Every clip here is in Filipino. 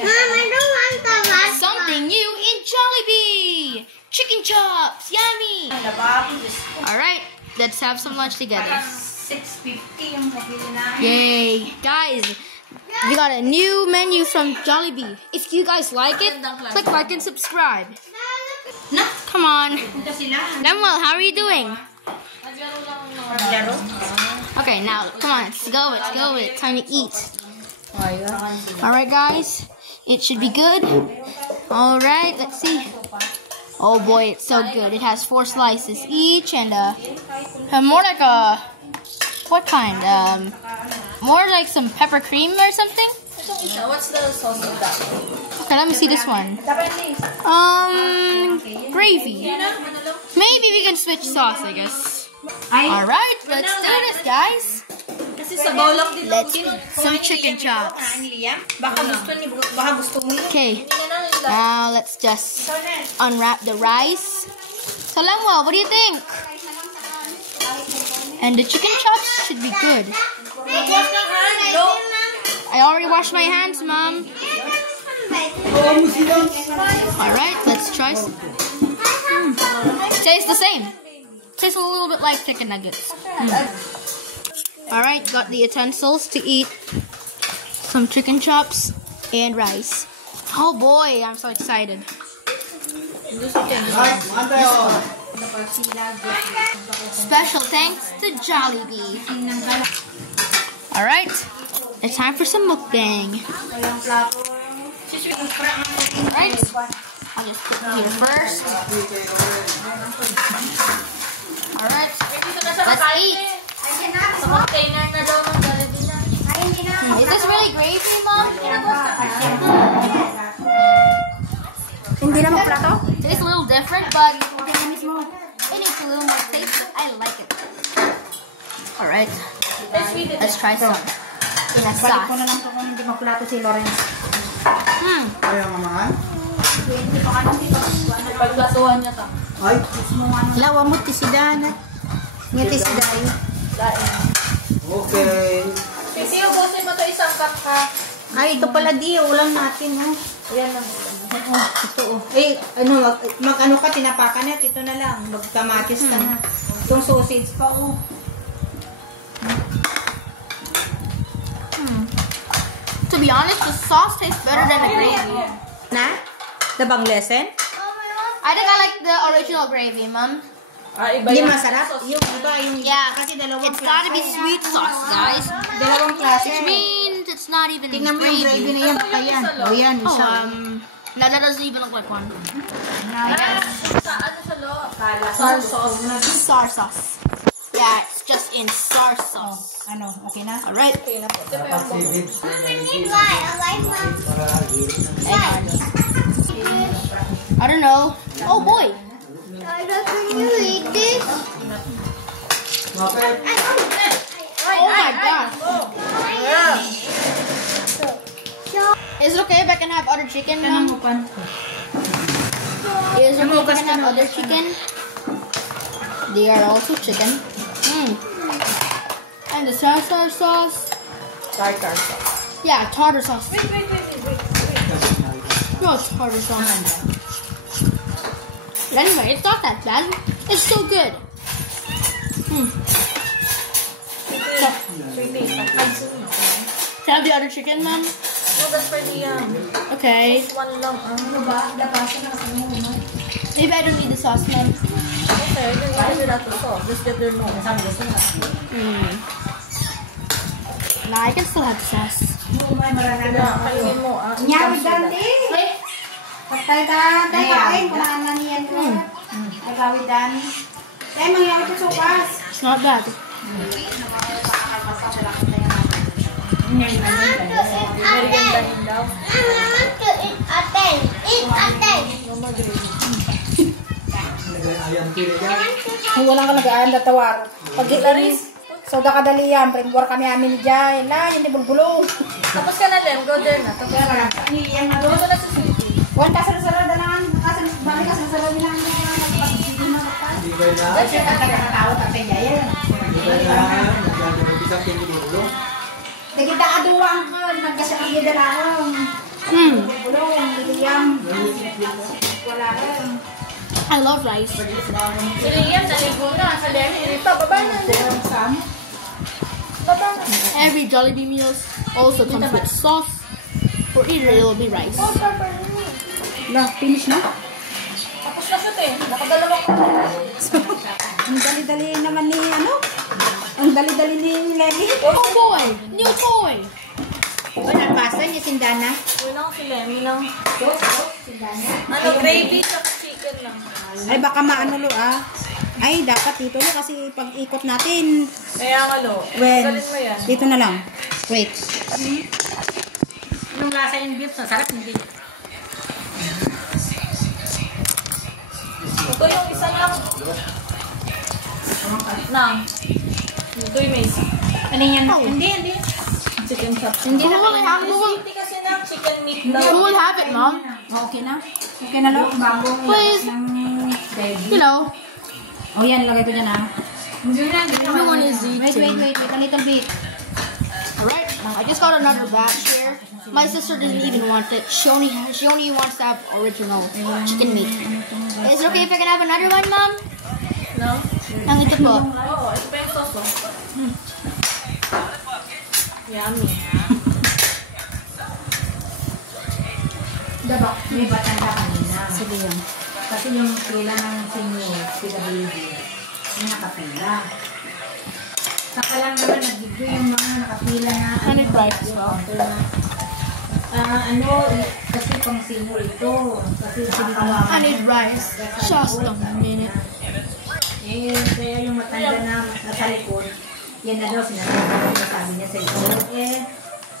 Mom, I don't want the last Something new in Jollibee! Chicken chops! Yummy! Alright, let's have some lunch together. $6.50 yung nabili namin. Yay! Guys, we got a new menu from Jollibee. If you guys like it, click like and subscribe. Na? Come on. Punta sila. Lemuel, how are you doing? Laro? Okay, now, come on, let's go with it. Time to eat. Alright, guys, it should be good. Alright, let's see. Oh boy, it's so good. It has 4 slices each and more like a, what kind? More like some pepper cream or something? What's the sauce of that? Okay, let me see this one. Gravy. Maybe we can switch sauce, I guess. Alright, let's do this, guys. Let's eat some chicken chops. Okay, now let's just unwrap the rice. So Lemuel, what do you think? And the chicken chops should be good. I already washed my hands, Mom. Alright, let's try some. Tastes the same. Tastes a little bit like chicken nuggets. Alright, got the utensils to eat some chicken chops and rice. Oh boy, I'm so excited. Special thanks to Jollibee. Alright, it's time for some mukbang. Alright, I'll just put it here first. Alright, let's eat. Is this really gravy, Mom? Hindi na magplato? Tastes a little different, but it needs a little more taste, but I like it. Alright, let's try some. In a Balik ko na sauce. lang ito kung hindi magplato si Lawrence. Pagkatuhan niya ta. Lawa mo tisidana. Nga tisidayo. Okay. Sisi, ubusin mo ito isang cup ha. Ay, ito pala di. Ulam natin, no? Ayan lang. Ito, oh. Eh, ano, mag-ano ka, tinapakan na. Ito na lang. Magkamatis ka na. Itong sausage pa, oh. To be honest, the sauce tastes better than the gravy. Na? Dabang lesson? I think I like the original gravy, Mom. Iba Hindi yan. masarap. Yung iba, yung Yeah, kasi dalawang it's gotta be klase. sweet sauce, guys. Dalawang klase. Which means it's not even Tingnan mo yung gravy na yan. Ayan. O yan, Oh, isa. no, that doesn't even look like one. Sa ano sa loob? Sour sauce. Sour sauce. Yeah, it's just in sour sauce. Ano, okay na? Alright. I like mom. I don't know. Oh boy. Can you eat this? Oh my gosh. Is it okay if I can have other chicken, Mom? Is it okay if I can have other chicken? They are also chicken. And the tartar sauce. Tartar sauce. Yeah, tartar sauce. Wait. No, tartar sauce. But anyway, it's not that bad. It's still good. Can I have the other chicken, Mom? No, that's for the Okay. one lang. Maybe I don't need the sauce, Mom. Okay, then why is that the sauce? Just get their nose. Nah, I can still have the sauce. Kainin mo Nyawi dante. Pagtay kain, kumain na niyan ko. Ay, gawin dan. Ay, mangyari ko sukas. It's not bad. Kung walang kalagayan, datawar. Pag soda kadalian, framework kami amin ni Jai. La, yun di bulbulong. Tapos ka na, Lem. Go there na. Tapos ka na. Go to na sa sweetie. Wan kasar-sara dalangan, balik kasar-sara nilang kasi nagkakatawa at kaya yan. Nagkita aduwang ko, nagkasakagya dalawang. Wala rin. I love rice. Si Liam, naligo na. Sa Lemmy, dito, baba na. Sam? Baba na. Every Jollibee meals also comes with sauce, or either it'll be rice. La, finish na? Tapos na siya, te. Nakadalawang ko. Ang dali-dali naman ni ano? Ang dali-dali ni Lenny. Oh boy! New toy! O, nagpasa niya sindana. Unang si Lemmy lang. Sindana. Ano, gravy sa chicken lang. Ay, baka maano lo Ay, dapat dito lo kasi pag ikot natin. Kaya nga, lo. When, Galit mo yan. dito na lang. Wait. Yung lasa yung beef, sarap hindi. Ito yung isa lang. Nang. Ito yung may isa. Ano yan? Hindi. Chicken chop. Hindi na. Hindi kasi na chicken meat daw. Who will have it, Mom? Okay na? Okay na lo? Please. You know. Oh, yan. Lagay ko dyan Everyone is Wait. eating. A little bit. Alright, I just got another batch here. My sister doesn't even want it. She only wants to have original chicken meat. Is it okay if I can have another one, Mom? No? Ang ito po. Oo, ito pa yung sauce, oh. Yummy. Diba? May batanda kanina. Sige yan. Kasi yung pila ng senior, PWD, may nakapila. Saka lang naman nag-video yung mga nakapila na Honey fries as well. Kasi pang senior ito. Kasi sinikawa. I need rice. Just a minute. Kaya yung matanda na nasa likod, yan na daw sinasabi niya sa likod.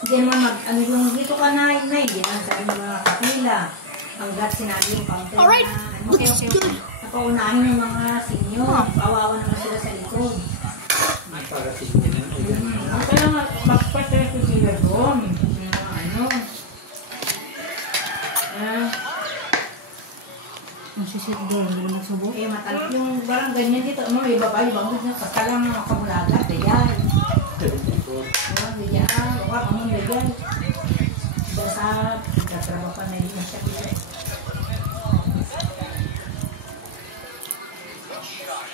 Hindi naman yung dito ka na, yan, sabi ng mga kapila. Hanggat sinabi yung counter na, Alright, looks good. napaunahin yung mga senior. Kawawa naman sila sa likod. Kaya nga, magpasaya ko sila doon. Ang sisit doon, hindi naman subo. Matalap yung parang ganyan dito. May babae, bangod na. Pagka lang makamulagat, ayan. Ganyan, wak mo ganyan. Basta, nagtatrabaho pa na yun siya dito.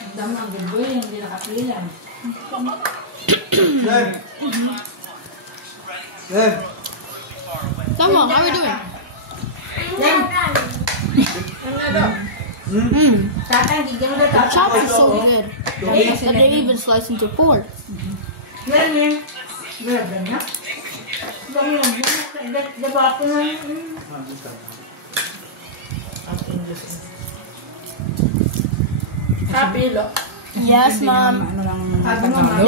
Ang dami ang gubo yun, hindi nakapila. Someone, how are we doing? Tatang, gigyan mo na The chop is so good that they even slice into 4. Meron yan. Meron na. Dabato na yun. Happy, lo. Yes, Mom. Ano lang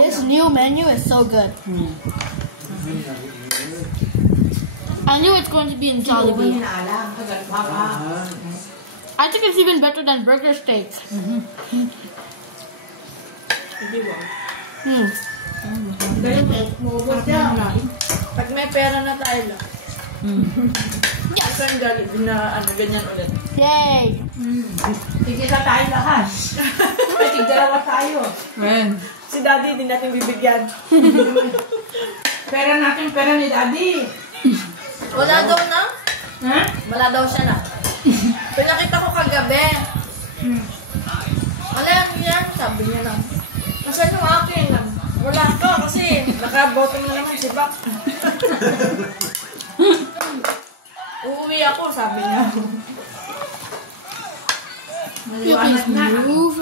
This new menu is so good. I knew it's going to be in Jollibee. I think it's even better than burger steak. Pag may pera na tayo, lo. Yes. Ito yung Jollibee na ganyan ulit. Yay! Sige na tayo lahat. Sige, dalawa tayo. Si Daddy, hindi natin bibigyan. Pera natin, pera ni Daddy. Wala daw na? Ha? Wala daw siya na. Pinakita ko kagabi. Wala yan, sabi niya lang. Nasaan yung akin? Wala ka kasi naka-bottom na naman si Bak. Uuwi ako, sabi niya. You please move.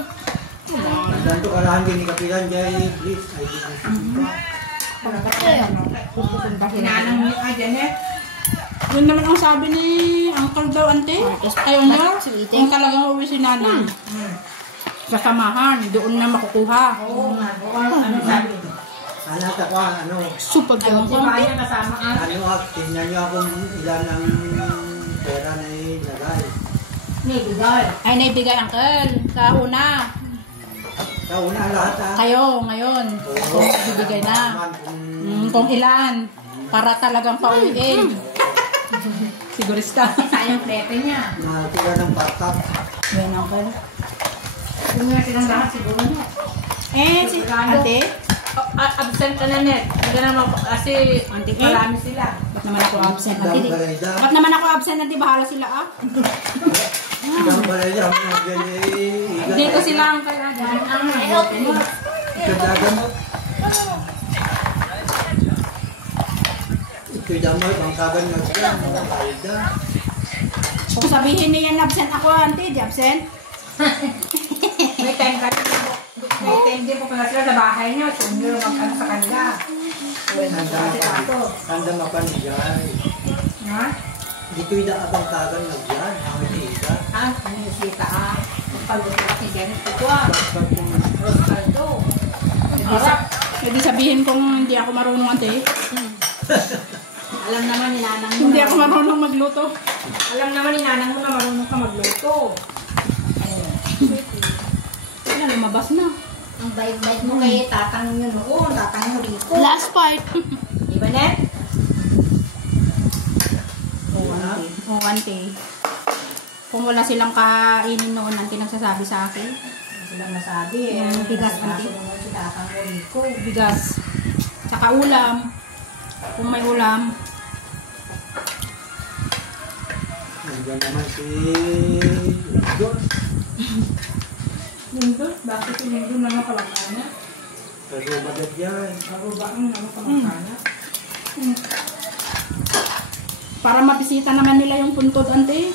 Ganto kalahan din ni Kapitan Jay, please. Hinanang niya ka, Janet. Yun naman ang sabi ni Uncle daw, ante. Ayaw niya, kung talagang uwi si Nanang. Sasamahan, doon na makukuha. Oo nga, ano sabi? Sana ako, Super good. Di ba yan kasama ka? tingnan niyo akong ilan ang pera na ilagay. Nibigay. Ay, naibigay, Uncle. Sa una. Sa una lahat Kayo, ngayon. Oo. Bibigay na. Naman kung Kung ilan. Para talagang pauwiin. Sigurista. Sayang plete niya. natira ng patak. Yan, Uncle. Kung nga silang lahat siguro niya. Si ate. Absent ka na, Net. Hindi ka naman kasi Auntie, marami sila. ba't naman ako absent? Dang Ate, balayda. ba't naman ako absent? Ate, bahala sila ah. Dang balayda. Mga ganyan. Dito sila ang kaya. Ikadagan mo. Ikadagan mo. Ang kagan na siya. Mga balayda. Kung sabihin niya absent ako, auntie, di absent? May time ka din po. May time din po pala sila sa bahay niyo. Sumiro magkano sa kanila. Handa mapanigay. Ha? Dito yung naabangtagan na dyan. Ang itiga. Ah, ano yung sita ah? Pag-utot ni Janet ito ah. Roscaldo. Pwede sabihin kung hindi ako marunong, ate. Alam naman ni nanang mo. Hindi ako marunong magluto. Alam naman ni nanang mo na marunong ka magluto. Ayan, lumabas na. Ang bait-bait mo kay tatang yun noon. Tatang mo rito. Last part. Di ba, Net? Oo, auntie. Kung wala silang kainin noon, auntie nagsasabi sa akin. Silang nasabi eh. Bigas, Nasabi auntie. naman si tatang mo rito. Bigas. Tsaka ulam. Kung may ulam. Nandiyan naman si Ido. Mundo? Bakit si Mundo naman palakana? Karubagat yan. Arubaan naman palakana? Para mabisita naman nila yung puntod, ante.